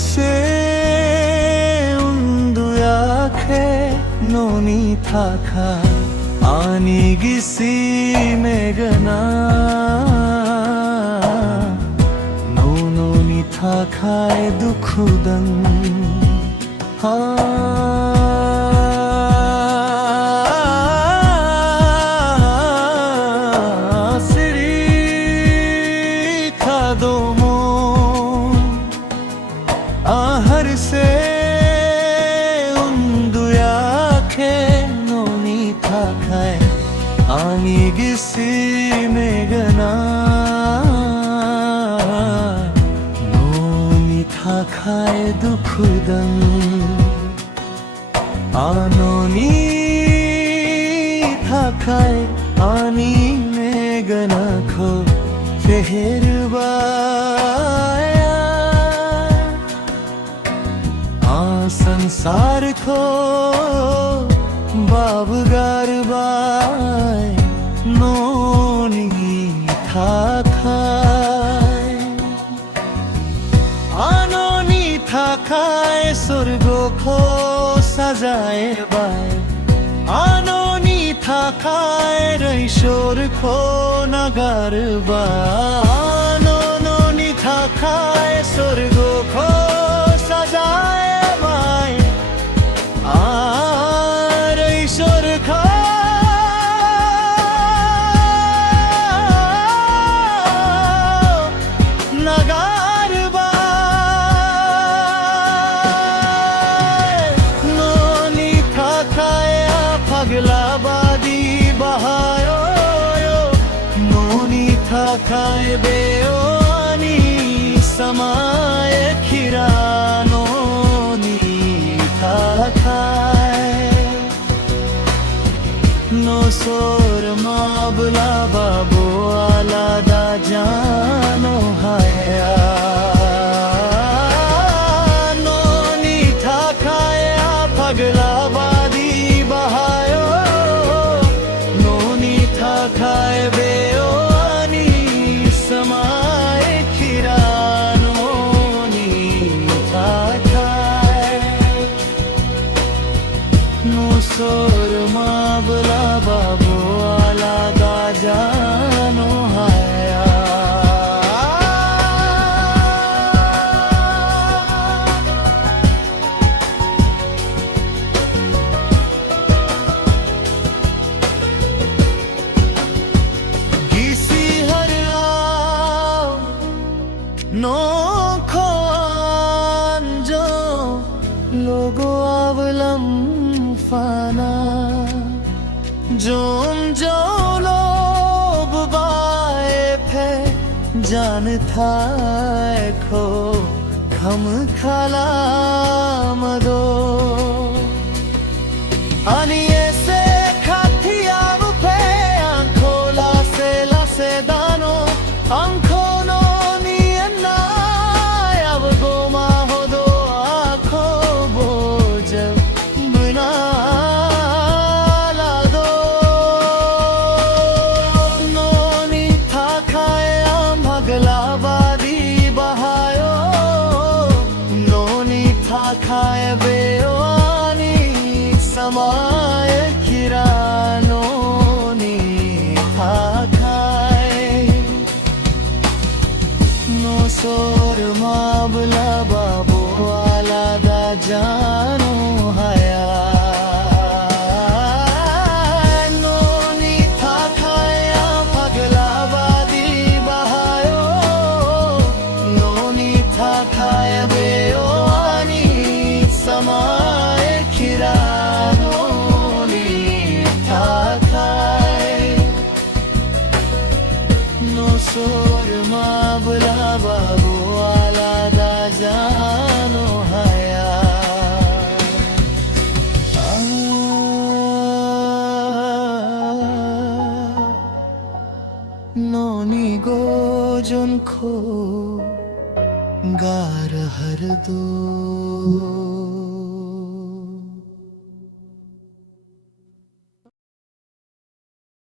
से unduyaखे noni thaka ani gisi megana noni thaka dukhudan ha आहर से unduyaखे noni thakae ani gisi megana noni thakae dukhudan anoni thakae ani megana kho feherba संसार को बाबगार bye नोनी थाकाय आनोनी थाकाय स्वर्ग को सजाए बाय आनोनी थाकाय रईश्वर को नगर बाय आनोनी थाकाय स्वर्ग को सजाए paglabaadi bahayo noni thakae beoni samaye khira noni thakae no sor mabla babo alada jano haya noni thakae paglabaadi thakae beoni samaye khira noni thakae no sor mabla babo alada jano haya नोखो अंजो लोगो अवलम फाना जोम जो lobe बाए फे जान था खो खम खाला मदो अनिए से खातिया मुफे आंखो लासे दानो आंखो thakae beoni samaye khira noni thakae no sor mabla babo alada jano haya noni thakae paglabaadi bahayo noni thakae beoni samaye khira noni thakae no sor mabla babo alada jano haya noni gojon kho gar har do